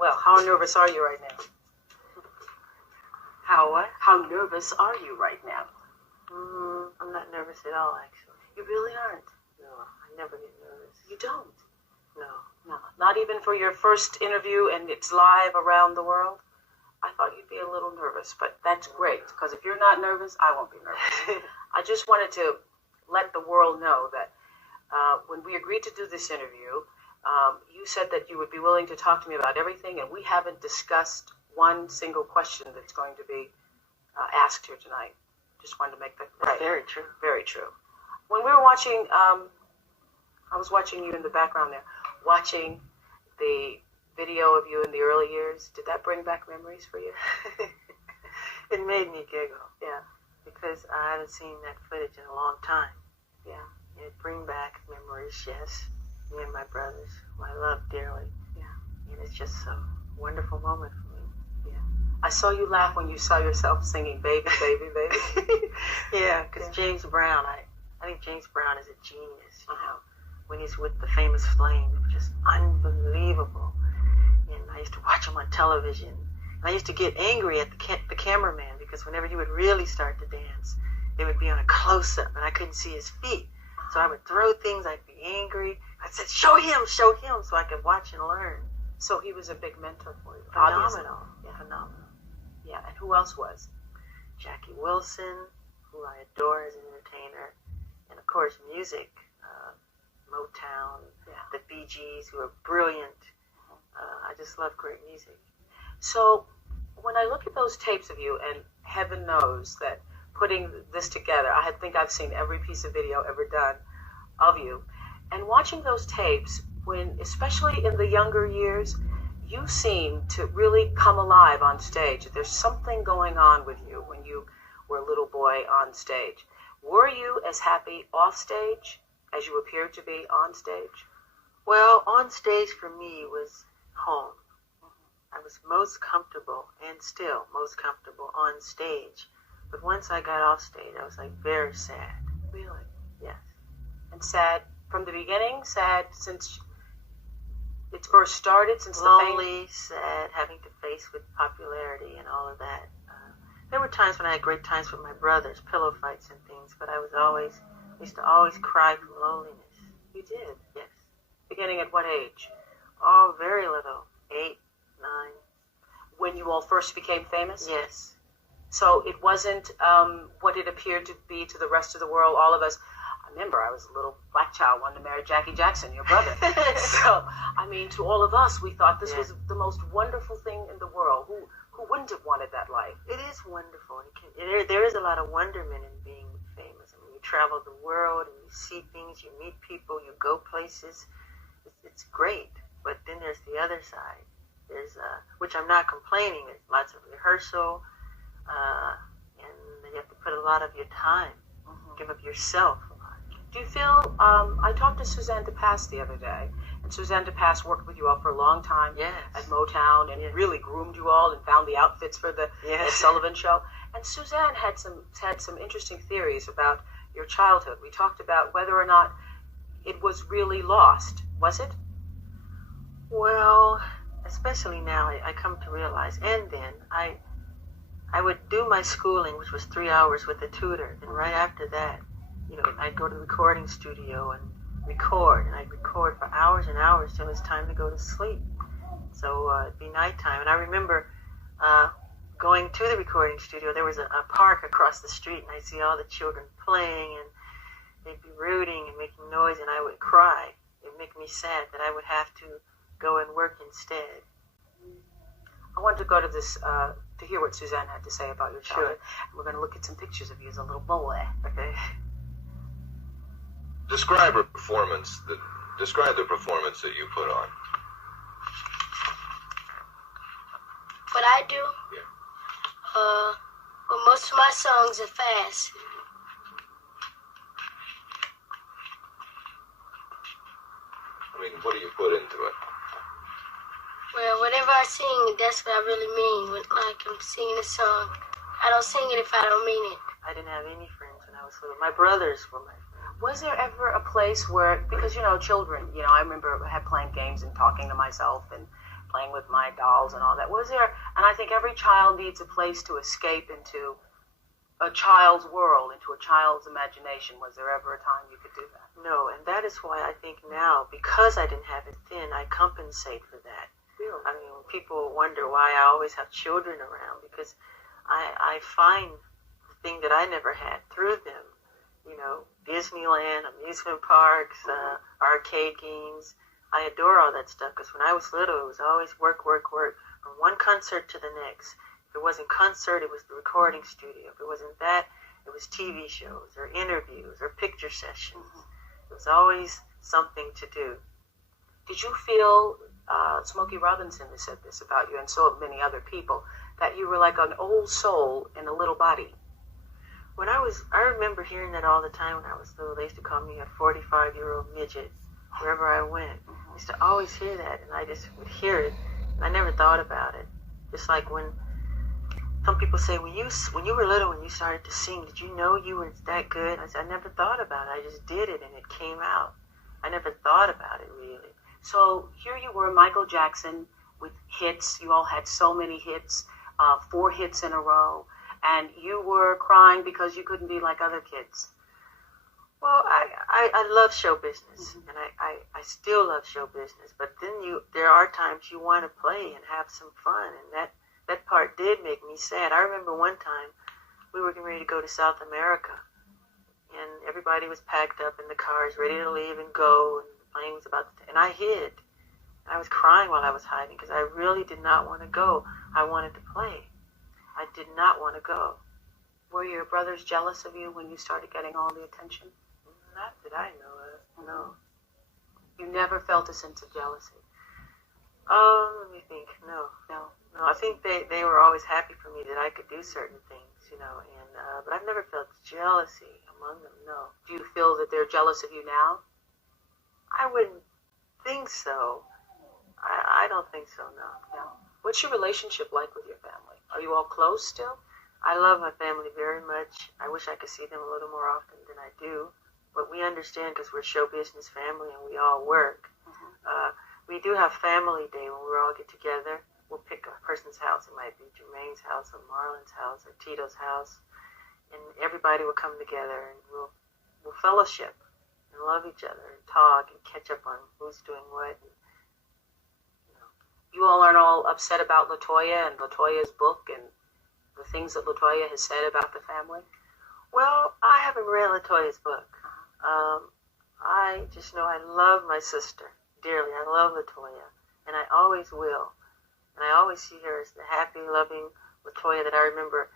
Well, how nervous are you right now? How what? How nervous are you right now? I'm not nervous at all, actually. You really aren't? No, I never get nervous. You don't? No. No. Not even for your first interview and it's live around the world? I thought you'd be a little nervous, but that's great, because if you're not nervous, I won't be nervous. I just wanted to let the world know that when we agreed to do this interview, you said that you would be willing to talk to me about everything, and we haven't discussed one single question that's going to be asked here tonight. Just wanted to make that right. Very true. Very true. When we were watching, I was watching you in the background there, watching the video of you in the early years. Did that bring back memories for you? It made me giggle. Yeah. Because I haven't seen that footage in a long time. Yeah. It bring back memories, yes. Me and my brothers, who I love dearly. Yeah. And it's just a wonderful moment for me. Yeah. I saw you laugh when you saw yourself singing "Baby, Baby, Baby." Yeah, because James Brown, I think James Brown is a genius, you know. When he's with the famous Flames, it was just unbelievable. And I used to watch him on television. And I used to get angry at the cameraman, because whenever he would really start to dance, they would be on a close-up, and I couldn't see his feet. So I would throw things, I'd be angry. I said, show him, so I could watch and learn. So he was a big mentor for you. Phenomenal. Yeah. Phenomenal. Yeah, and who else was? Jackie Wilson, who I adore as an entertainer. And of course, music. Motown, the Bee Gees, who are brilliant. I just love great music. So when I look at those tapes of you, and heaven knows that putting this together, I think I've seen every piece of video ever done of you, and watching those tapes, when especially in the younger years, you seem to really come alive on stage. There's something going on with you when you were a little boy on stage. Were you as happy off stage as you appeared to be on stage? Well, on stage for me was home. I was most comfortable, and still most comfortable, on stage. But once I got off stage, I was like very sad. Really? Yes. And sad from the beginning? Sad since it first started? Since lonely, sad, having to face with popularity and all of that. There were times when I had great times with my brothers, pillow fights and things, but I used to always cry from loneliness. You did? Yes. Beginning at what age? Oh, very little. 8, 9. When you all first became famous? Yes. So it wasn't what it appeared to be to the rest of the world, all of us. I remember I was a little black child, wanted to marry Jackie Jackson, your brother. So, I mean, to all of us, we thought this was the most wonderful thing in the world. Who wouldn't have wanted that life? It is wonderful. There is a lot of wonderment in being famous. I mean, you travel the world and you see things, you meet people, you go places. It's great. But then there's the other side. There's which I'm not complaining. There's lots of rehearsal, and you have to put a lot of your time, give up yourself a lot. Do you feel? I talked to Suzanne DePass the other day, and Suzanne DePass worked with you all for a long time at Motown, and really groomed you all and found the outfits for the Ed Sullivan Show. And Suzanne had some interesting theories about your childhood. We talked about whether or not it was really lost. Was it? Well, especially now, I come to realize, and then I would do my schooling, which was 3 hours with a tutor, and right after that, I'd go to the recording studio and record, and I'd record for hours and hours till it's time to go to sleep. So it'd be nighttime, and I remember going to the recording studio. There was a park across the street, and I'd see all the children playing, and they'd be rooting and making noise, and I would cry. It'd make me sad that I would have to go and work instead. I wanted to go to this to hear what Suzanne had to say about your childhood. Sure. We're going to look at some pictures of you as a little boy. Okay. Describe the performance that you put on. What I do? Yeah. Well, most of my songs are fast. I mean, what do you put into it? Well, whatever I sing, that's what I really mean. Like I'm singing a song, I don't sing it if I don't mean it. I didn't have any friends when I was little. My brothers were my friends. Was there ever a place where, because children, I remember playing games and talking to myself and playing with my dolls and all that. Was there, and I think every child needs a place to escape into a child's world, into a child's imagination. Was there ever a time you could do that? No, and that is why I think now, because I didn't have it then, I compensate for that. Really? I mean, when people wonder why I always have children around, because I find the thing that I never had through them. You know, Disneyland, amusement parks, arcade games. I adore all that stuff, because when I was little, it was always work, work, work, from one concert to the next. If it wasn't concert, it was the recording studio. If it wasn't that, it was TV shows or interviews or picture sessions. It was always something to do. Did you feel, Smokey Robinson has said this about you and so have many other people, that you were like an old soul in a little body? I remember hearing that all the time when I was little. They used to call me a 45-year-old midget wherever I went. I used to always hear that, and I just would hear it, and I never thought about it. Just like when some people say, when you were little, when you started to sing, did you know you were that good? I said, I never thought about it. I just did it, and it came out. I never thought about it, really. So here you were, Michael Jackson, with hits. You all had so many hits, 4 hits in a row, and you were crying because you couldn't be like other kids. Well, I love show business, and I still love show business, but then there are times you want to play and have some fun, and that part did make me sad. I remember one time we were getting ready to go to South America, and everybody was packed up in the cars, ready to leave and go, and the plane was about to, and I hid. I was crying while I was hiding because I really did not want to go. I wanted to play. I did not want to go. Were your brothers jealous of you when you started getting all the attention? Not that I know of, no. You never felt a sense of jealousy? Let me think. No. I think they were always happy for me that I could do certain things, and but I've never felt jealousy among them, no. Do you feel that they're jealous of you now? I wouldn't think so. I don't think so, no. What's your relationship like with your family? Are you all close still? I love my family very much. I wish I could see them a little more often than I do. But we understand because we're show business family and we all work. We do have family day when we all get together. We'll pick a person's house. It might be Jermaine's house or Marlon's house or Tito's house. And everybody will come together and we'll fellowship and love each other and talk and catch up on who's doing what. You all aren't all upset about LaToya and LaToya's book and the things that LaToya has said about the family? Well, I haven't read LaToya's book. I just know I love my sister dearly. I love LaToya, and I always will. And I always see her as the happy, loving LaToya that I remember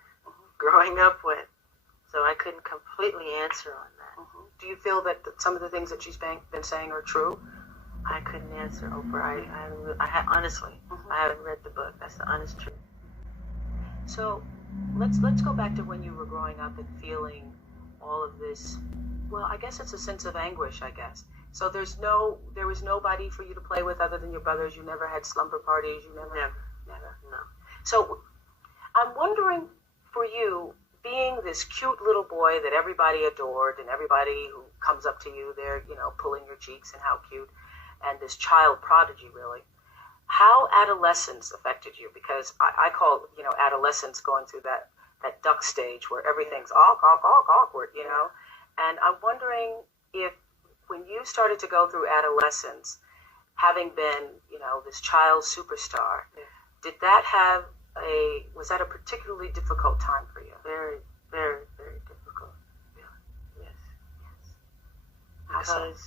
growing up with. So I couldn't completely answer on that. Do you feel that some of the things that she's been saying are true? I couldn't answer, Oprah. Honestly, I haven't read the book. That's the honest truth. So let's go back to when you were growing up and feeling all of this. Well, I guess it's a sense of anguish, I guess. So there was nobody for you to play with other than your brothers. You never had slumber parties. You never. No. So I'm wondering, for you, being this cute little boy that everybody adored and everybody who comes up to you, they're, pulling your cheeks and how cute, and this child prodigy, really, how adolescence affected you? Because I call, adolescence going through that duck stage where everything's awkward, And I'm wondering if when you started to go through adolescence, having been, this child superstar, was that a particularly difficult time for you? Very, very, very difficult. Yeah. Yes. Because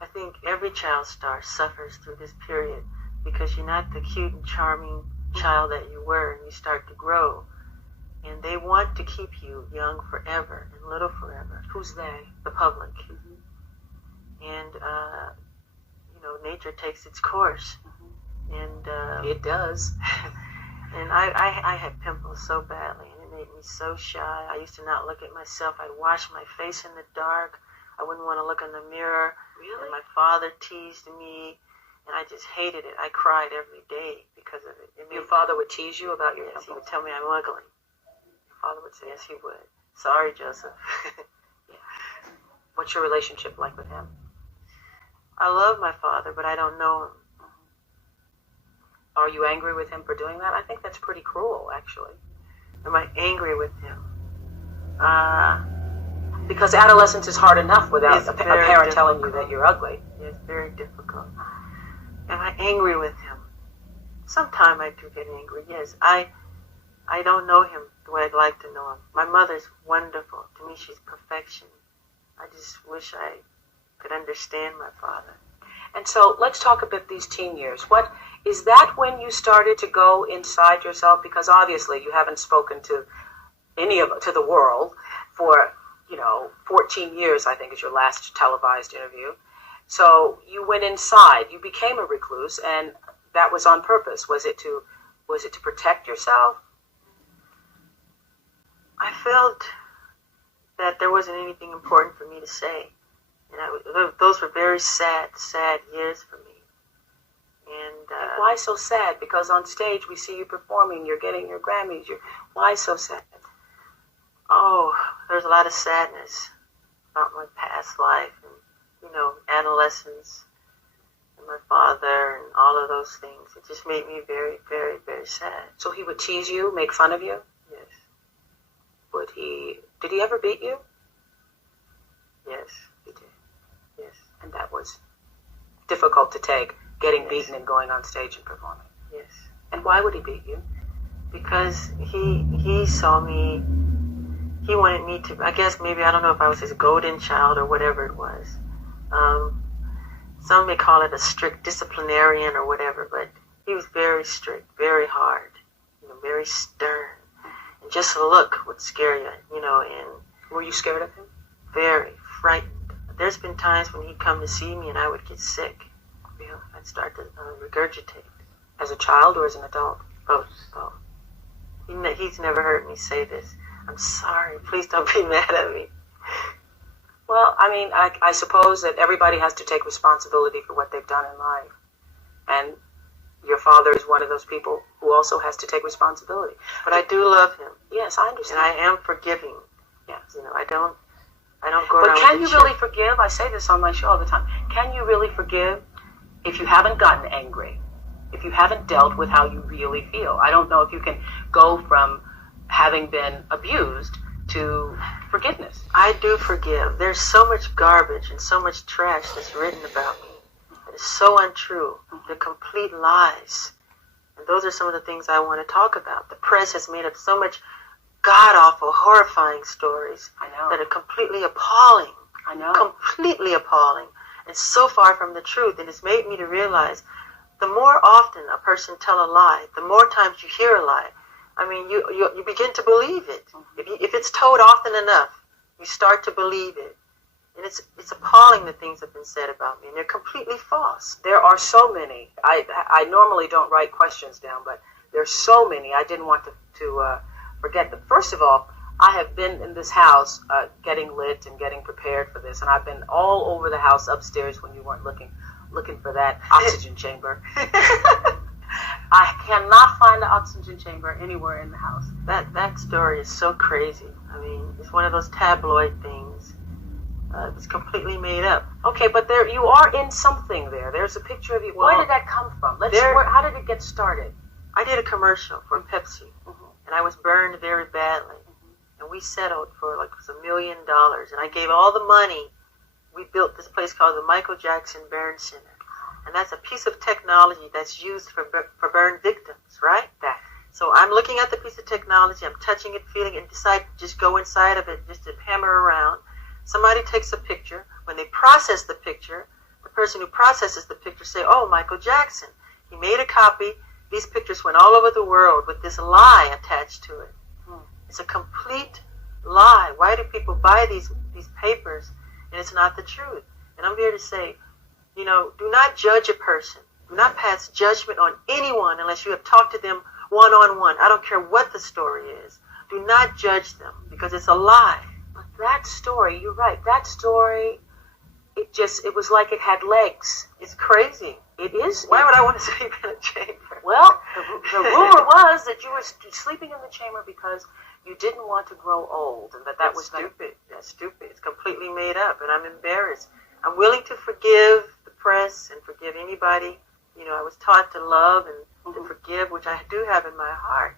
I think every child star suffers through this period because you're not the cute and charming child that you were, and you start to grow. And they want to keep you young forever and little forever. Who's they? The public. And, nature takes its course. And it does. And I had pimples so badly, and it made me so shy. I used to not look at myself. I'd wash my face in the dark. I wouldn't want to look in the mirror. Really? And my father teased me, and I just hated it. I cried every day because of it. Your father would tease you about your Yes, pimples? he would tell me I'm ugly. Your father would say, yes, he would. Sorry, Joseph. Yeah. What's your relationship like with him? I love my father, but I don't know him. Are you angry with him for doing that? I think that's pretty cruel, actually. Am I angry with him? Because adolescence is hard enough without a parent difficult. telling you that you're ugly. It's very difficult. Am I angry with him? Sometimes I do get angry, yes. I don't know him the way I'd like to know him. My mother's wonderful. To me, she's perfection. I just wish I could understand my father. And so let's talk about these teen years. What is that when you started to go inside yourself? Because obviously you haven't spoken to to the world for 14 years, I think, is your last televised interview. So you went inside. You became a recluse, and that was on purpose. Was it to protect yourself? I felt that there wasn't anything important for me to say. And those were very sad years for me. And why so sad? Because on stage we see you performing, you're getting your Grammys. Why so sad? Oh, there's a lot of sadness about my past life and, adolescence and my father and all of those things. It just made me very, very, very sad. So he would tease you, make fun of you? Yes. Did he ever beat you? Yes. He did. Yes. And that was difficult to take, getting Yes. beaten and going on stage and performing. Yes. And why would he beat you? Because he saw me, he wanted me to, I guess maybe, I don't know if I was his golden child or whatever it was. Some may call it a strict disciplinarian or whatever, but he was very strict, very hard, very stern. And just a look would scare you, and Were you scared of him? very frightened. There's been times when he'd come to see me and I would get sick. I'd start to regurgitate. As a child or as an adult? Both. He's never heard me say this. I'm sorry. Please don't be mad at me. Well, I mean, I suppose that everybody has to take responsibility for what they've done in life. And your father is one of those people who also has to take responsibility. But I do love him. Yes, I And understand. I am forgiving. Yes. I don't go But around can with you a really forgive? I say this on my show all the time. Can you really forgive if you haven't gotten angry? If you haven't dealt with how you really feel? I don't know if you can go from having been abused to forgiveness. I do forgive. There's so much garbage and so much trash that's written about me. It is so untrue. They're complete lies. And those are some of the things I want to talk about. The press has made up so much god-awful, horrifying stories I know. that are completely appalling. I know. Completely appalling. And so far from the truth. And it's made me to realize the more often a person tell a lie, the more times you hear a lie, I mean, you begin to believe it. If it's told often enough, you start to believe it. And it's appalling the things that have been said about me, and they're completely false. There are so many. I normally don't write questions down, but there's so many. I didn't want to forget them. First of all, I have been in this house getting lit and getting prepared for this, and I've been all over the house upstairs when you weren't looking for that oxygen chamber. I cannot find the oxygen chamber anywhere in the house. That story is so crazy. I mean, it's one of those tabloid things. It's completely made up. Okay, but there you are in something there. There's a picture of you. Well, where did that come from? How did it get started? I did a commercial for Pepsi, and I was burned very badly. And we settled for like $1 million, and I gave all the money. We built this place called the Michael Jackson Burn Center. And that's a piece of technology that's used for burn victims, right? So I'm looking at the piece of technology, I'm touching it, feeling it, and decide to just go inside of it, just to hammer around. Somebody takes a picture. When they process the picture, the person who processes the picture say, oh, Michael Jackson. He made a copy. These pictures went all over the world with this lie attached to it. It's a complete lie. Why do people buy these papers and it's not the truth? And I'm here to say, do not judge a person. Do not pass judgment on anyone unless you have talked to them one-on-one. I don't care what the story is. Do not judge them because it's a lie. But that story, you're right, that story, it was like it had legs. It's crazy. It is. Why would I want to sleep in a chamber? Well, the rumor was that you were sleeping in the chamber because you didn't want to grow old, and that was stupid. That's stupid. It's completely made up, and I'm embarrassed. I'm willing to forgive the press and forgive anybody. I was taught to love and to forgive, which I do have in my heart.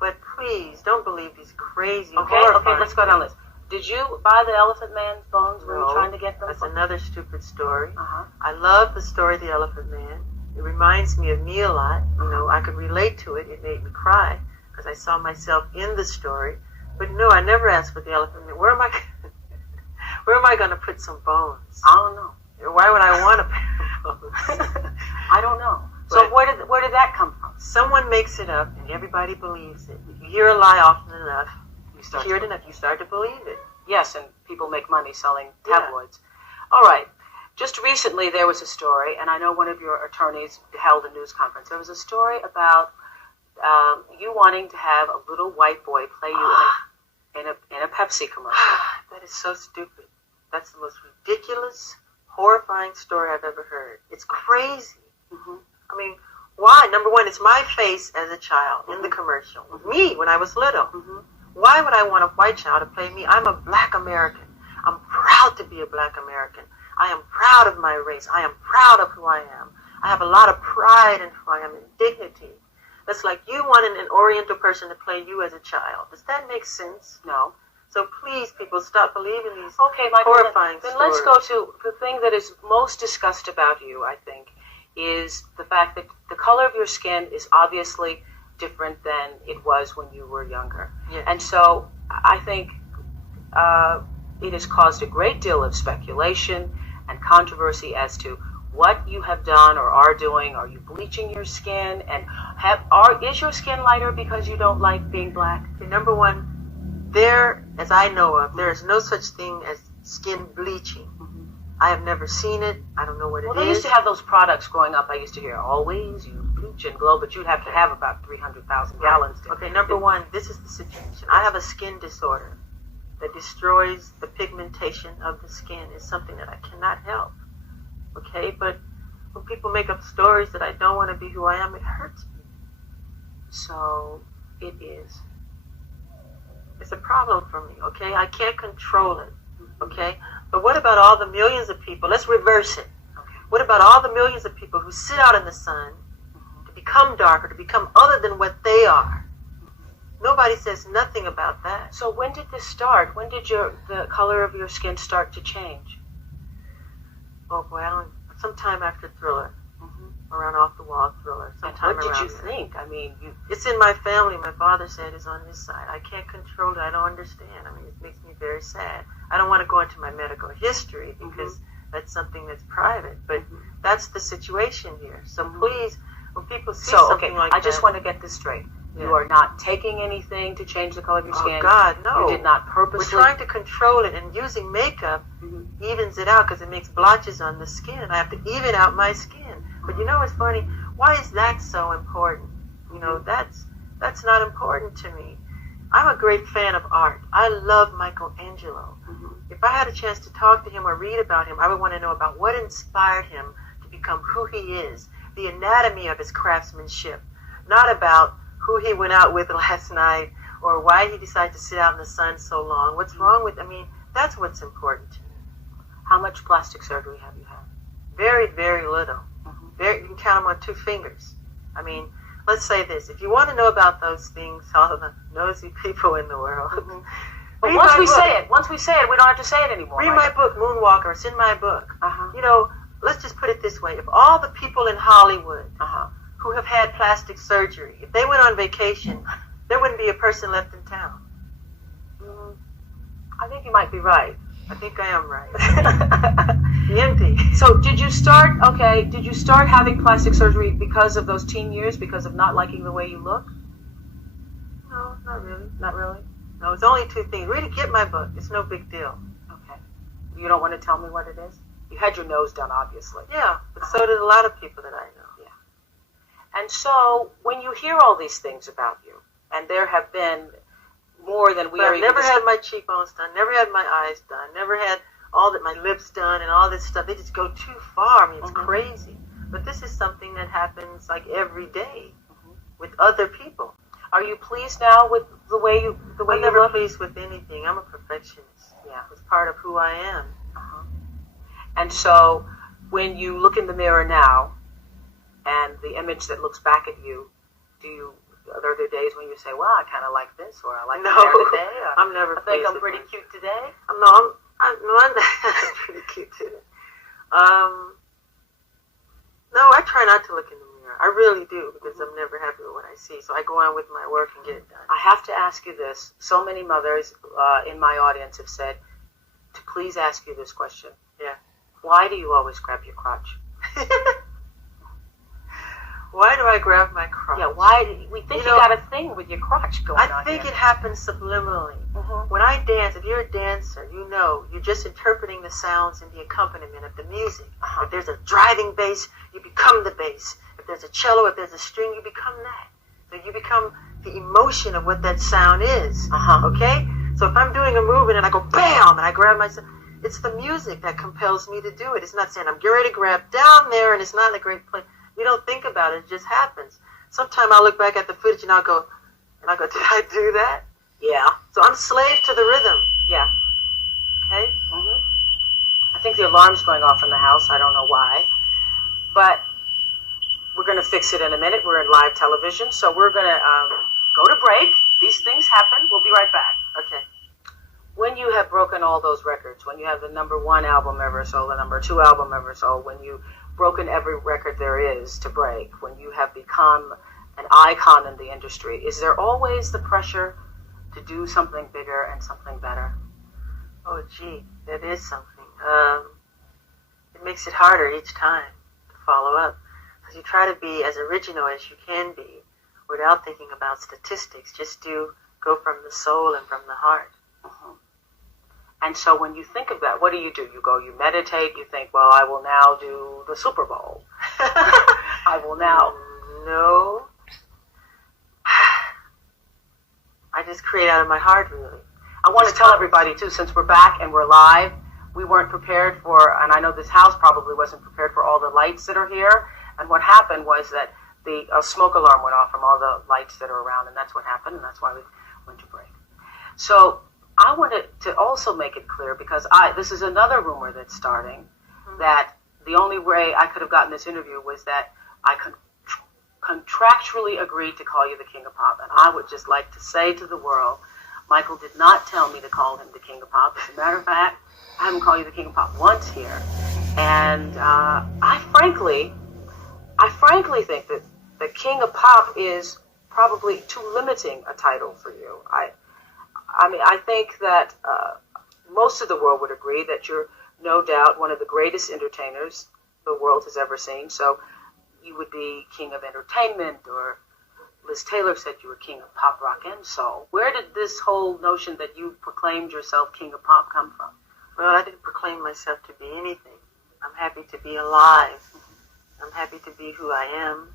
But please, don't believe these crazy, Okay, horrifying let's go down this. Did you buy the Elephant Man's bones when you were trying to get them? That's another stupid story. Uh-huh. I love the story of the Elephant Man. It reminds me of me a lot. You know, I could relate to it. It made me cry because I saw myself in the story. But no, I never asked for the Elephant Man. Where am I going to put some bones? I don't know. Why would I want to put bones? I don't know. So where did that come from? Someone makes it up and everybody believes it. You hear a lie often enough. You start to believe it. Yes, and people make money selling tabloids. Yeah. All right. Just recently there was a story, and I know one of your attorneys held a news conference. There was a story about you wanting to have a little white boy play you in a Pepsi commercial. That is so stupid. That's the most ridiculous, horrifying story I've ever heard. It's crazy. Mm-hmm. I mean, why? Number one, it's my face as a child in the commercial. Me, when I was little. Mm-hmm. Why would I want a white child to play me? I'm a black American. I'm proud to be a black American. I am proud of my race. I am proud of who I am. I have a lot of pride in who I am and dignity. That's like you wanting an Oriental person to play you as a child. Does that make sense? No. So please, people, stop believing these Michael, horrifying then stories. let's go to the thing that is most discussed about you, I think, is the fact that the color of your skin is obviously different than it was when you were younger. Yes. And so I think it has caused a great deal of speculation and controversy as to what you have done or are doing. Are you bleaching your skin? And is your skin lighter because you don't like being black? Okay, number one, as I know of, there is no such thing as skin bleaching. Mm-hmm. I have never seen it. I don't know what it is. Well, they used to have those products growing up. I used to hear, always you bleach and glow, but you'd have to have about 300,000 gallons. Okay, number one, this is the situation. I have a skin disorder that destroys the pigmentation of the skin. It's something that I cannot help. Okay, but when people make up stories that I don't want to be who I am, it hurts me. So it is. It's a problem for me, okay? I can't control it, okay? But what about all the millions of people? Let's reverse it. Okay. What about all the millions of people who sit out in the sun to become darker, to become other than what they are? Nobody says nothing about that. So when did this start? When did the color of your skin start to change? Oh, well, sometime after Thriller. Around Off the Wall Thriller. Sometime what did you there. think? I mean, it's in my family. My father said it's on his side. I can't control it. I don't understand. I mean, it makes me very sad. I don't want to go into my medical history because that's something that's private. But that's the situation here. So please, when people see something like that. I just want to get this straight. Yeah. You are not taking anything to change the color of your skin. Oh, God, no. You did not purposely. We're trying to control it, and using makeup evens it out because it makes blotches on the skin, and I have to even out my skin. But you know what's funny? Why is that so important? You know, that's not important to me. I'm a great fan of art. I love Michelangelo. If I had a chance to talk to him or read about him, I would want to know about what inspired him to become who he is, the anatomy of his craftsmanship, not about who he went out with last night or why he decided to sit out in the sun so long. What's wrong with, I mean, that's what's important to me. How much plastic surgery have you had? Very, very little. You can count them on 2 fingers. I mean, let's say this. If you want to know about those things, all the nosy people in the world. But once we say it, we don't have to say it anymore. Read my book, Moonwalker. It's in my book. You know, let's just put it this way. If all the people in Hollywood who have had plastic surgery, if they went on vacation, there wouldn't be a person left in town. I think you might be right. I think I am right. Empty. So did you start having plastic surgery because of those teen years, because of not liking the way you look? No, not really. Not really? No, it's only 2 things. Read it, get my book. It's no big deal. Okay. You don't want to tell me what it is? You had your nose done, obviously. Yeah, but so did a lot of people that I know. Yeah. And so when you hear all these things about you, and there have been more than we are even... I've never had my cheekbones done, never had my eyes done, never had my lips done and all this stuff. They just go too far. I mean, it's crazy. But this is something that happens like every day with other people. Are you pleased now with the way you look? I'm never pleased with anything. I'm a perfectionist. Yeah, it's part of who I am. And so when you look in the mirror now and the image that looks back at you, are there days when you say, well, I kind of like this, or I like the hair today, or I'm never I think I'm pleased pretty with cute today? I'm pretty cute today. No, I try not to look in the mirror. I really do, because I'm never happy with what I see. So I go on with my work and get it done. I have to ask you this. So many mothers in my audience have said to please ask you this question. Yeah. Why do you always grab your crotch? Why do I grab my crotch? Yeah, why? We think you got a thing with your crotch going on. I think it happens subliminally. Mm-hmm. When I dance, if you're a dancer, you know, you're just interpreting the sounds and the accompaniment of the music. Uh-huh. If there's a driving bass, you become the bass. If there's a cello, if there's a string, you become that. So you become the emotion of what that sound is. Uh-huh. Okay? So if I'm doing a movement and I go bam and I grab myself, it's the music that compels me to do it. It's not saying I'm getting ready to grab down there and it's not a great place. You don't think about it. It just happens. Sometimes I'll look back at the footage and I'll go, did I do that? Yeah. So I'm slave to the rhythm. Yeah. Okay? Mm-hmm. I think the alarm's going off in the house. I don't know why. But we're going to fix it in a minute. We're in live television. So we're going to go to break. These things happen. We'll be right back. Okay. When you have broken all those records, when you have the number 1 album ever sold, the number 2 album ever sold, when you've broken every record there is to break, when you have become an icon in the industry, is there always the pressure to do something bigger and something better? Oh, gee, that is something. It makes it harder each time to follow up. Because you try to be as original as you can be without thinking about statistics. Just go from the soul and from the heart. Mm-hmm. And so when you think of that, what do? You meditate, you think, well, I will now do the Super Bowl. I will now. No. I just create out of my heart, really. I want to tell everybody, too, since we're back and we're live, we weren't prepared for, and I know this house probably wasn't prepared for all the lights that are here. And what happened was that the smoke alarm went off from all the lights that are around, and that's what happened, and that's why we went to break. So I wanted to also make it clear, because this is another rumor that's starting, that the only way I could have gotten this interview was that I contractually agreed to call you the King of Pop. And I would just like to say to the world, Michael did not tell me to call him the King of Pop. As a matter of fact, I haven't called you the King of Pop once here. And I frankly think that the King of Pop is probably too limiting a title for you. I mean, I think that most of the world would agree that you're no doubt one of the greatest entertainers the world has ever seen. So you would be King of Entertainment, or Liz Taylor said you were King of Pop, Rock, and Soul. Where did this whole notion that you proclaimed yourself King of Pop come from? Well, I didn't proclaim myself to be anything. I'm happy to be alive. I'm happy to be who I am.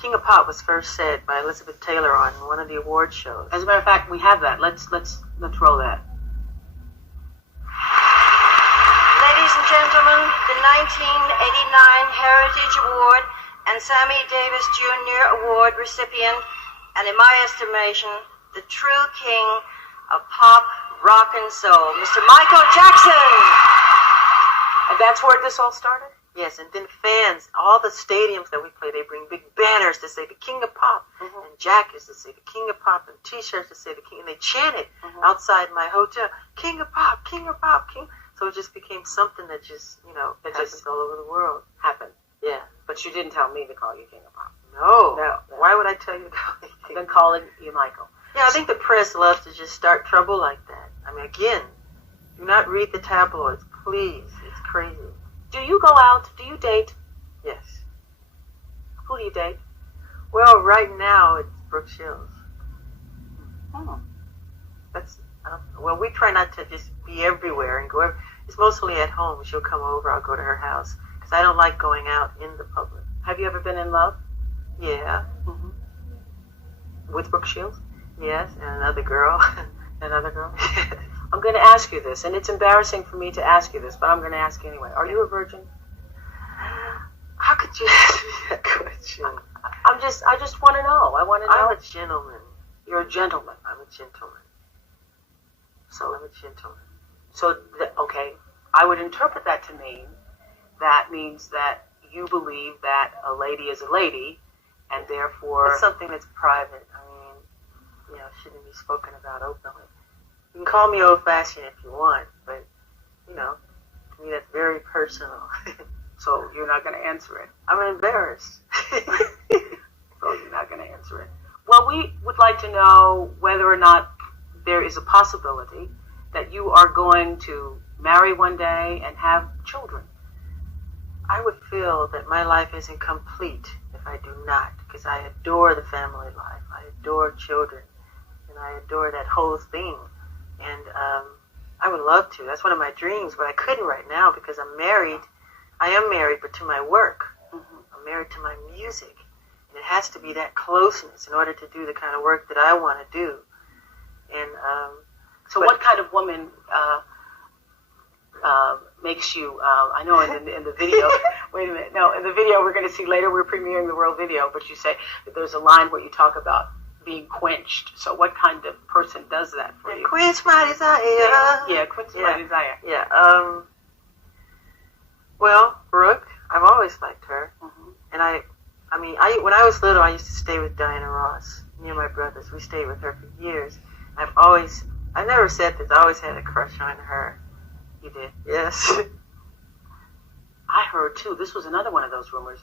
King of Pop was first said by Elizabeth Taylor on one of the award shows. As a matter of fact, we have that. Let's roll that. Ladies and gentlemen, the 1989 Heritage Award and Sammy Davis Jr. Award recipient, and in my estimation, the true king of pop, rock, and soul, Mr. Michael Jackson. And that's where this all started? Yes, and then fans, all the stadiums that we play, they bring big banners to say the King of Pop, and jackets to say the King of Pop, and T-shirts to say the King, and they chant it outside my hotel, King of Pop, King of Pop, King. So it just became something that just, that happens all over the world. Happened. Yeah. But you didn't tell me to call you King of Pop. No. Why would I tell you to call me King? I've been calling you Michael. Yeah, I think the press loves to just start trouble like that. I mean, again, do not read the tabloids, please. It's crazy. Do you go out? Do you date? Yes. Who do you date? Well, right now it's Brooke Shields. Oh. Well, we try not to just be everywhere and go. It's mostly at home. She'll come over. I'll go to her house because I don't like going out in the public. Have you ever been in love? Yeah. With Brooke Shields? Yes, and another girl. Another girl? I'm going to ask you this, and it's embarrassing for me to ask you this, but I'm going to ask you anyway. Are you a virgin? How could you ask me that question? I just want to know. I want to know. I'm a gentleman. You're a gentleman. I'm a gentleman. So I'm a gentleman. Okay, I would interpret that to mean that means that you believe that a lady is a lady, and therefore It's something that's private. I mean, shouldn't be spoken about openly. You can call me old-fashioned if you want, but, to me that's very personal. so you're not going to answer it. I'm embarrassed. So you're not going to answer it. Well, we would like to know whether or not there is a possibility that you are going to marry one day and have children. I would feel that my life isn't complete if I do not, because I adore the family life. I adore children, and I adore that whole thing. And I would love to. That's one of my dreams, but I couldn't right now because I'm married. I am married, but to my work. I'm married to my music. And it has to be that closeness in order to do the kind of work that I want to do. And so what kind of woman makes you, I know in the video, wait a minute, no, in the video we're going to see later, we're premiering the world video, but you say that there's a line where you talk about being quenched. So what kind of person does that for you? Quench my desire. Yeah, quench my desire. Yeah. Well, Brooke, I've always liked her. And when I was little, I used to stay with Diana Ross, me and my brothers. We stayed with her for years. I never said this, I always had a crush on her. You did? Yes. I heard, too, this was another one of those rumors,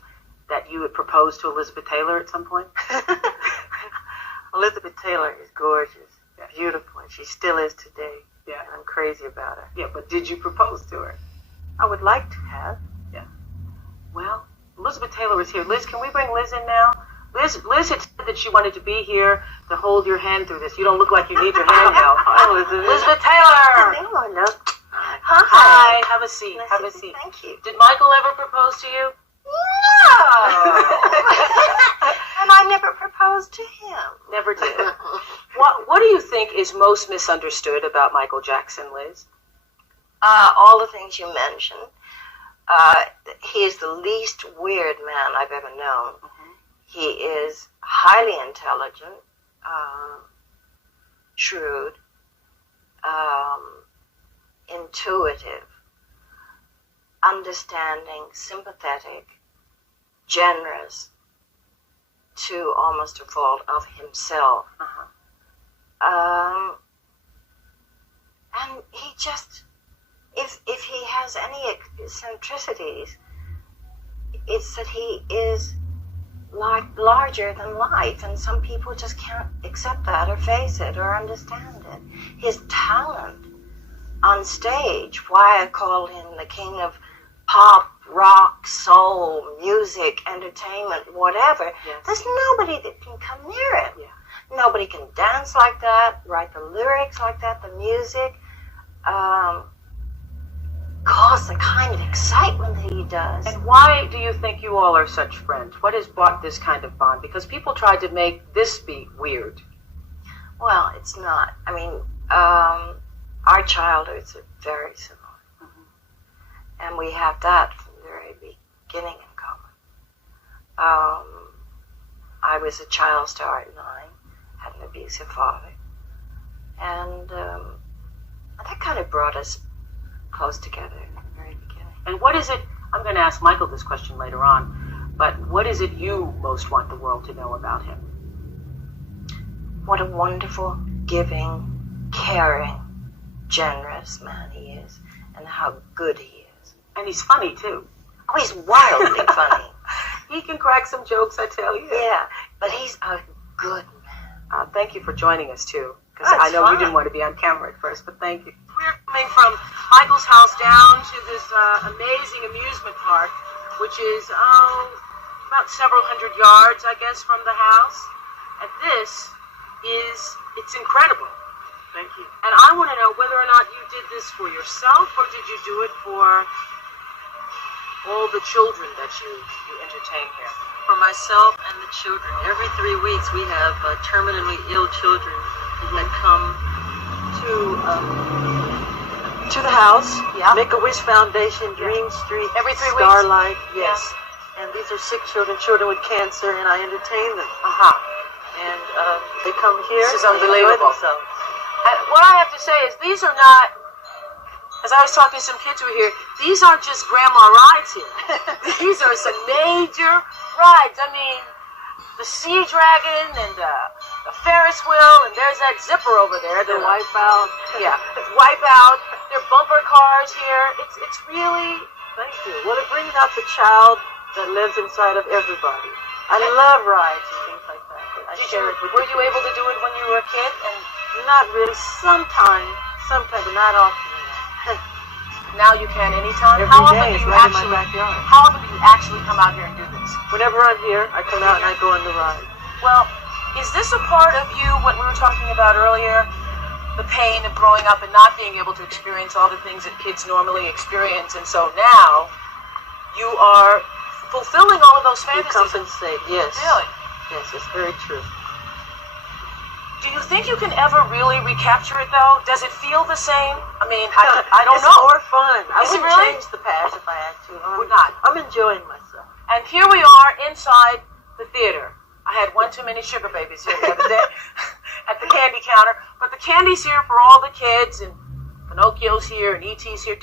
that you had proposed to Elizabeth Taylor at some point. Elizabeth Taylor is gorgeous, beautiful, and she still is today. Yeah. I'm crazy about her. Yeah, but did you propose to her? I would like to have. Yeah. Well, Elizabeth Taylor is here. Liz, can we bring Liz in now? Liz had said that she wanted to be here to hold your hand through this. You don't look like you need your hand held. Hi, Elizabeth. Elizabeth Taylor! Hello. Hi, have a seat. Have a seat. Thank you. Did Michael ever propose to you? No! And I never proposed to him. Never did. What do you think is most misunderstood about Michael Jackson, Liz? All the things you mentioned. He is the least weird man I've ever known. He is highly intelligent, shrewd, intuitive, understanding, sympathetic, generous to almost a fault of himself. And he just, if he has any eccentricities, it's that he is larger than life, and some people just can't accept that or face it or understand it. His talent on stage, why I call him the king of pop, rock, soul, music, entertainment, whatever. Yes. There's nobody that can come near him. Yeah. Nobody can dance like that, write the lyrics like that, the music, cause the kind of excitement that he does. And why do you think you all are such friends? What has brought this kind of bond? Because people tried to make this be weird. Well, it's not. I mean, our childhoods are very similar. And we have that from the very beginning in common. I was a child star at 9, had an abusive father. And that kind of brought us close together in the very beginning. And what is it, I'm going to ask Michael this question later on, but what is it you most want the world to know about him? What a wonderful, giving, caring, generous man he is, and how good he is. And he's funny, too. Oh, he's wildly funny. He can crack some jokes, I tell you. Yeah, but he's a good man. Thank you for joining us, too. Because That's I know fine. you didn't want to be on camera at first, but thank you. We're coming from Michael's house down to this amazing amusement park, which is, about several hundred yards, I guess, from the house. And it's incredible. Thank you. And I want to know whether or not you did this for yourself, or did you do it for all the children that you entertain here? For myself and the children. Every 3 weeks we have terminally ill children that come to the house. Yeah. Make-A-Wish Foundation, Dream Street, Every 3 weeks? Starlight, yes. And these are sick children with cancer, and I entertain them. And they come here. This is and they enjoy unbelievable. themselves. And what I have to say is these are not as I was talking to some kids who were here, these aren't just grandma rides here. These are some major rides. I mean, the Sea Dragon and the Ferris wheel, and there's that zipper over there. The Wipeout. Yeah, Wipeout. There are bumper cars here. It's really... Thank you. Well, it brings out the child that lives inside of everybody. I love rides and things like that. Were you able to do it when you were a kid? And not really. Sometimes, but not often. Now you can anytime. Every How often day, do you right in actually? my backyard. How often do you actually come out here and do this? Whenever I'm here, I come out and I go on the ride. Well, is this a part of you? What we were talking about earlier, the pain of growing up and not being able to experience all the things that kids normally experience, and so now you are fulfilling all of those You fantasies. compensate, yes. Really? Yes, it's very true. Do you think you can ever really recapture it, though? Does it feel the same? I mean, I don't It's know. more fun. I Is it wouldn't really? change the past if I had to. Would not. I'm enjoying myself. And here we are inside the theater. I had one too many sugar babies here the other day at the candy counter. But the candy's here for all the kids, and Pinocchio's here, and E.T.'s here.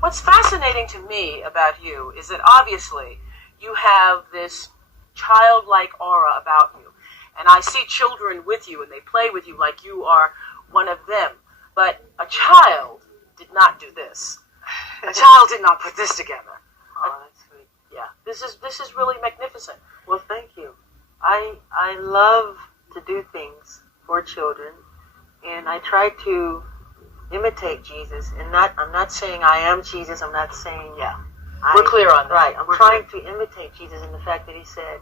What's fascinating to me about you is that obviously you have this childlike aura about you. And I see children with you, and they play with you like you are one of them. But a child did not do this. A child did not put this together. Oh, that's sweet. Yeah, this is really magnificent. Well, thank you. I love to do things for children, and I try to imitate Jesus. And I'm not saying I am Jesus. I'm not saying We're clear on that. Right. I'm We're trying to imitate Jesus in the fact that he said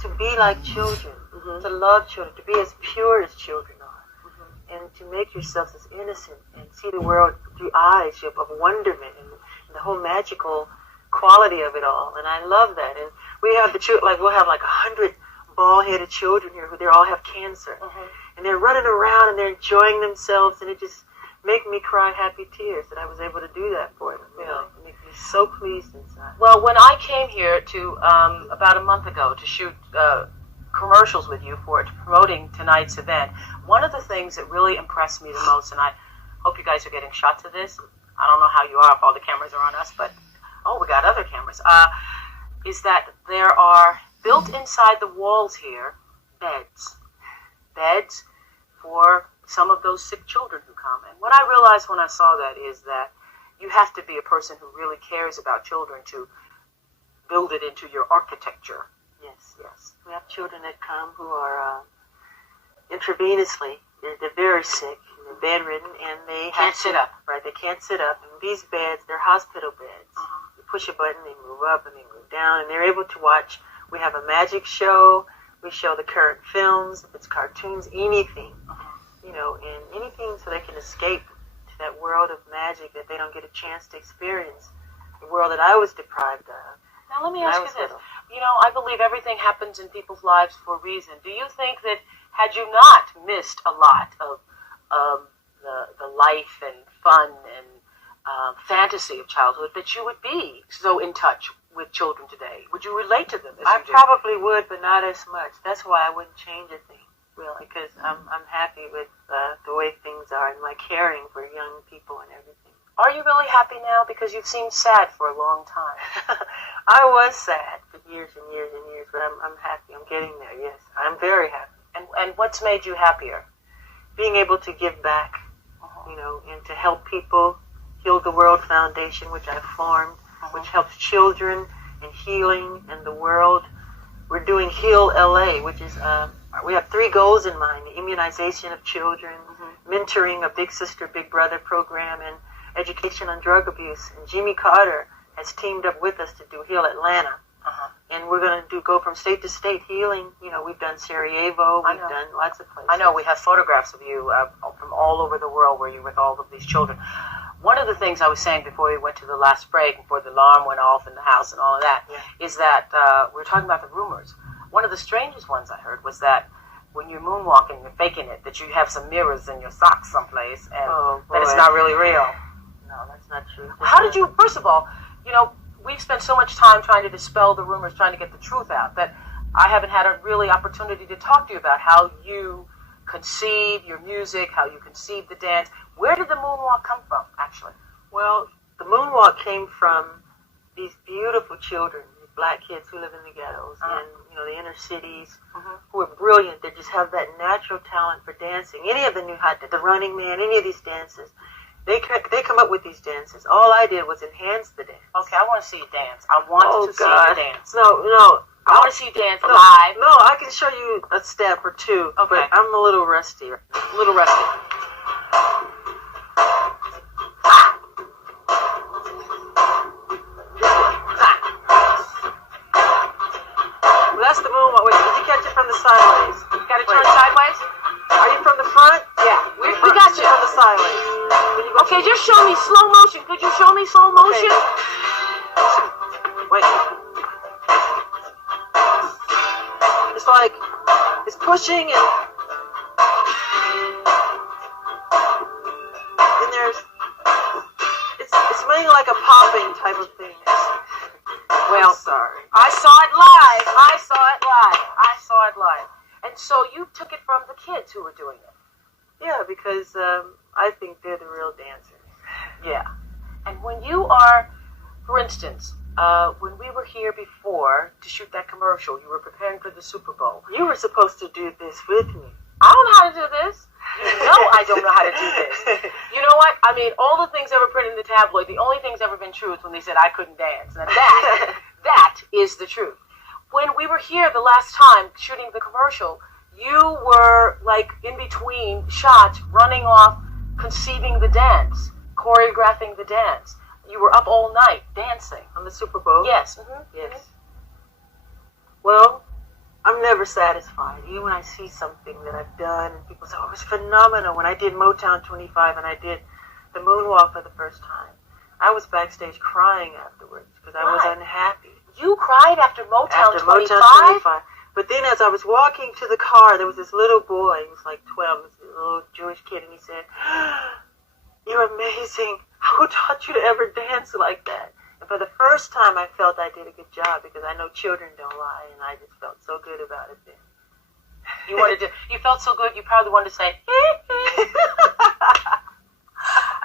to be like children, to love children, to be as pure as children are, and to make yourselves as innocent and see the world through eyes of wonderment and the whole magical quality of it all. And I love that. And we have the children, like we'll have like 100 bald-headed children here who they all have cancer, and they're running around and they're enjoying themselves, and it just make me cry happy tears that I was able to do that for them. You know, it makes me so pleased inside. Well, when I came here to about a month ago to shoot commercials with you for promoting tonight's event, one of the things that really impressed me the most, and I hope you guys are getting shots of this. I don't know how you are if all the cameras are on us, but we got other cameras. Is that there are built inside the walls here beds for some of those sick children who come. And what I realized when I saw that is that you have to be a person who really cares about children to build it into your architecture. Yes. We have children that come who are intravenously, they're very sick, and they're bedridden, and they Can't sit up. Right, they can't sit up. And these beds, they're hospital beds. You push a button, they move up and they move down, and they're able to watch. We have a magic show. We show the current films, if it's cartoons, anything. You know, and anything so they can escape to that world of magic that they don't get a chance to experience, the world that I was deprived of. Now let me ask you this. You know, I believe everything happens in people's lives for a reason. Do you think that had you not missed a lot of the life and fun and fantasy of childhood, that you would be so in touch with children today? Would you relate to them as I you do? probably would, but not as much. That's why I wouldn't change a thing, really, because I'm happy with the way things are and my caring for young people and everything. Are you really happy now? Because you've seemed sad for a long time. I was sad for years and years and years, but I'm happy. I'm getting there, yes. I'm very happy. And what's made you happier? Being able to give back, you know, and to help people. Heal the World Foundation, which I formed, which helps children and healing and the world. We're doing Heal LA, which is, we have 3 goals in mind: the immunization of children, mentoring a Big Sister, Big Brother program, and education on drug abuse. And Jimmy Carter has teamed up with us to do Heal Atlanta. And we're going to go from state to state healing. You know, we've done Sarajevo, we've done lots of places. I know, we have photographs of you from all over the world where you're with all of these children. One of the things I was saying before we went to the last break, before the alarm went off in the house and all of that, is that we were talking about the rumors. One of the strangest ones I heard was that when you're moonwalking, you're faking it, that you have some mirrors in your socks someplace, and that it's not really real. No, that's not true. How did you, first of all, you know, we've spent so much time trying to dispel the rumors, trying to get the truth out, that I haven't had a really opportunity to talk to you about how you conceive your music, how you conceive the dance. Where did the moonwalk come from, actually? Well, the moonwalk came from these beautiful children, these black kids who live in the ghettos and the inner cities, who are brilliant. They just have that natural talent for dancing. Any of the new the Running Man, any of these dances, they come up with these dances. All I did was enhance the dance. Okay, I want to see you dance. I want to see you dance. No. I want to see you dance live. No, I can show you a step or two. Okay. But I'm a little rusty. A little rusty. Well, that's the moonwalk. Wait, did you catch it from the sideways? You got to turn sideways? Are you from the front? Yeah. We got you. From the sideways. Okay, just show me slow motion. Could you show me slow motion? Wait. It's like, it's pushing and there's, it's mainly like a popping type of thing. Well, sorry. I saw it live. And so you took it from the kids who were doing it. Yeah, because I think they're the real dancers. Yeah. And when you are, for instance, when we were here before to shoot that commercial, you were preparing for the Super Bowl. You were supposed to do this with me. I don't know how to do this. You know I don't know how to do this. You know what? I mean, all the things ever printed in the tabloid, the only thing's ever been true is when they said I couldn't dance. And that is the truth. When we were here the last time shooting the commercial, you were like in between shots, running off, conceiving the dance, choreographing the dance. You were up all night dancing. On the Super Bowl? Yes. Yes. Well, I'm never satisfied. Even when I see something that I've done, and people say, oh, it was phenomenal. When I did Motown 25 and I did the moonwalk for the first time, I was backstage crying afterwards because I was unhappy. You cried after Motown 25? Motown 25. But then as I was walking to the car, there was this little boy, he was like 12, this little Jewish kid, and he said, you're amazing. Who taught you to ever dance like that? And for the first time, I felt I did a good job because I know children don't lie, and I just felt so good about it then. You felt so good, you probably wanted to say,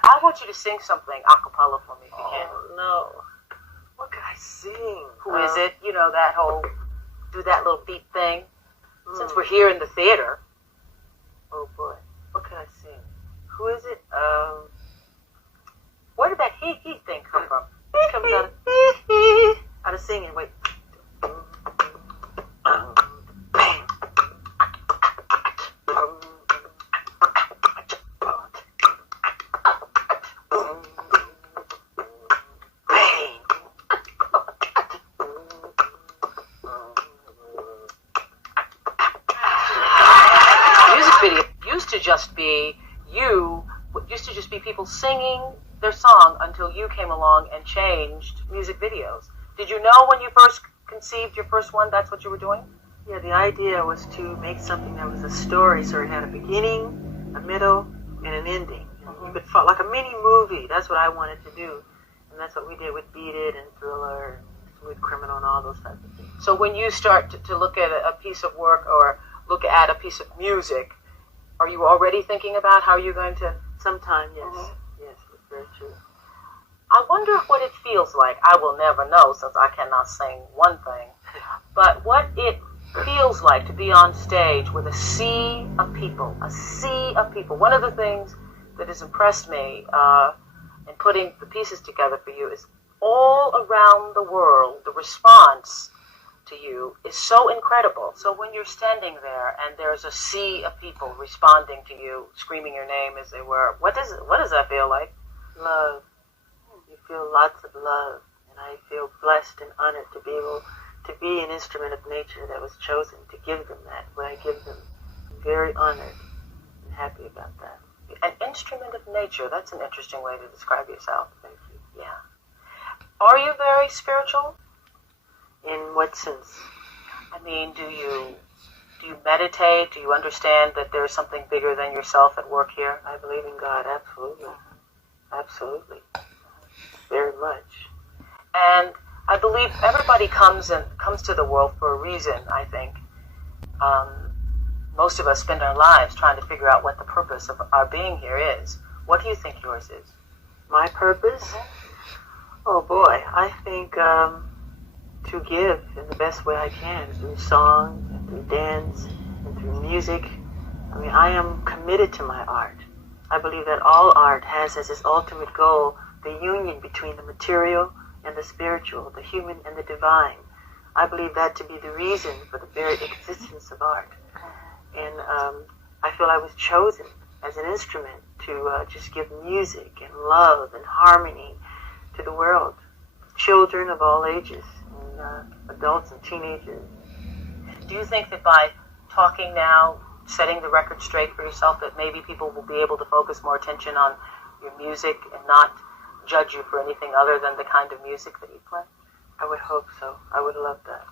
I want you to sing something a cappella for me if you can. Oh, no. What can I sing? Who is it? You know, that whole, do that little beat thing. Since we're here in the theater. Oh, boy. What can I sing? Who is it? Where did that he thing come from? It comes out of singing. Wait. Music video used to just be people singing their song until you came along and changed music videos. Did you know when you first conceived your first one that's what you were doing? Yeah, the idea was to make something that was a story, so it had a beginning, a middle, and an ending. You could follow, like a mini movie. That's what I wanted to do, and that's what we did with Beat It and Thriller, and Smooth Criminal, and all those types of things. So when you start to look at a piece of work or look at a piece of music, are you already thinking about how you're going to? Sometime, yes. Yes, it's very true. I wonder what it feels like. I will never know since I cannot sing one thing. But what it feels like to be on stage with a sea of people. A sea of people. One of the things that has impressed me in putting the pieces together for you is all around the world, the response to you is so incredible. So when you're standing there and there's a sea of people responding to you, screaming your name as they were, what does that feel like? Love. You feel lots of love, and I feel blessed and honored to be able to be an instrument of nature that was chosen to give them that. What I give them, I'm very honored and happy about that. An instrument of nature, that's an interesting way to describe yourself. Thank you. Yeah. Are you very spiritual? In what sense? I mean, do you meditate? Do you understand that there's something bigger than yourself at work here? I believe in God, absolutely. Absolutely. Very much. And I believe everybody comes to the world for a reason, I think. Most of us spend our lives trying to figure out what the purpose of our being here is. What do you think yours is? My purpose? Oh boy, I think to give in the best way I can through song, and through dance, and through music. I mean, I am committed to my art. I believe that all art has as its ultimate goal the union between the material and the spiritual, the human and the divine. I believe that to be the reason for the very existence of art. And I feel I was chosen as an instrument to just give music and love and harmony to the world. Children of all ages, and adults and teenagers. Do you think that by talking now, setting the record straight for yourself, that maybe people will be able to focus more attention on your music and not judge you for anything other than the kind of music that you play? I would hope so. I would love that.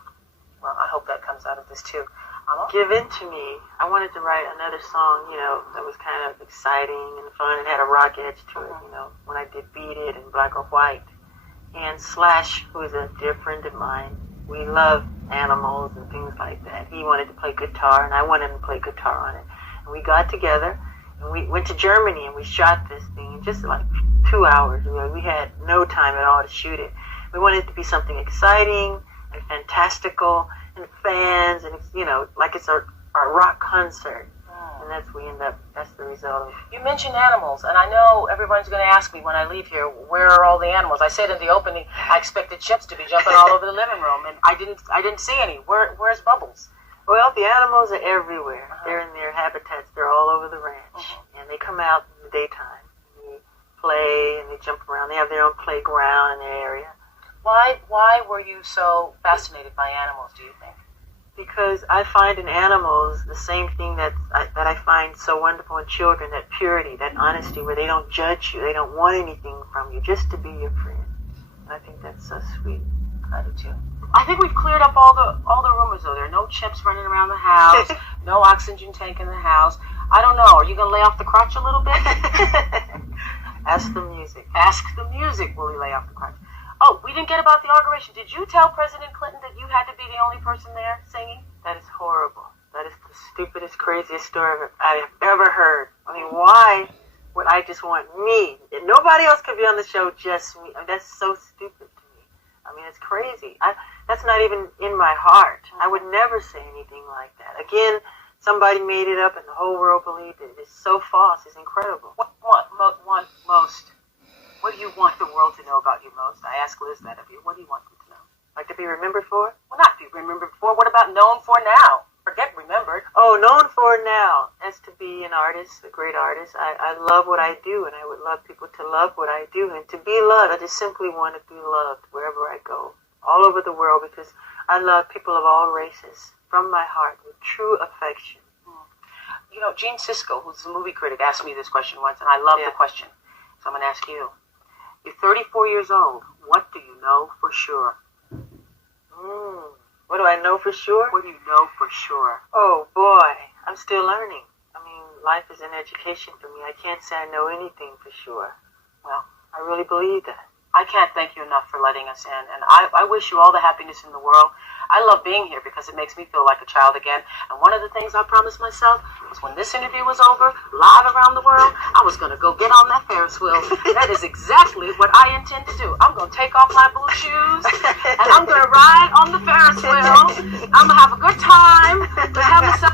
Well, I hope that comes out of this too. Give In to Me. I wanted to write another song, that was kind of exciting and fun and had a rock edge to it, when I did Beat It and Black or White. And Slash, who is a dear friend of mine, we love animals and things like that. He wanted to play guitar, and I wanted him to play guitar on it. And we got together, and we went to Germany, and we shot this thing in just like 2 hours. We had no time at all to shoot it. We wanted it to be something exciting and fantastical and fans, and like it's our rock concert. And that's the result of it. You mentioned animals, and I know everyone's going to ask me when I leave here, where are all the animals? I said in the opening, I expected chimps to be jumping all over the living room, and I didn't see any. Where's Bubbles? Well, the animals are everywhere. They're in their habitats. They're all over the ranch, and they come out in the daytime. They play and they jump around. They have their own playground in their area. Why were you so fascinated by animals, do you think? Because I find in animals the same thing that I find so wonderful in children, that purity, that honesty, where they don't judge you, they don't want anything from you, just to be your friend. And I think that's so sweet. I do too. I think we've cleared up all the rumors, though. There are no chimps running around the house, no oxygen tank in the house. I don't know. Are you going to lay off the crotch a little bit? Ask the music. Ask the music. Will he lay off the crotch? Oh, we didn't get about the inauguration. Did you tell President Clinton that you had to be the only person there singing? That is horrible. That is the stupidest, craziest story I have ever heard. I mean, why would I just want me? Nobody else could be on the show, just me. I mean, that's so stupid to me. I mean, it's crazy. That's not even in my heart. I would never say anything like that. Again, somebody made it up and the whole world believed it. It's so false. It's incredible. What most? What do you want the world to know about you most? I ask Liz that of you. What do you want them to know? Like to be remembered for? Well, not be remembered for. What about known for now? Forget remembered. Oh, known for now. That's to be an artist, a great artist. I love what I do, and I would love people to love what I do. And to be loved, I just simply want to be loved wherever I go, all over the world, because I love people of all races from my heart with true affection. Gene Siskel, who's a movie critic, asked me this question once, and I love the question. So I'm going to ask you. You're 34 years old. What do you know for sure? What do I know for sure? What do you know for sure? Oh, boy. I'm still learning. I mean, life is an education for me. I can't say I know anything for sure. Well, I really believe that. I can't thank you enough for letting us in, and I wish you all the happiness in the world. I love being here because it makes me feel like a child again, and one of the things I promised myself was when this interview was over, live around the world, I was going to go get on that Ferris wheel. That is exactly what I intend to do. I'm going to take off my blue shoes, and I'm going to ride on the Ferris wheel. I'm going to have a good time. We're having some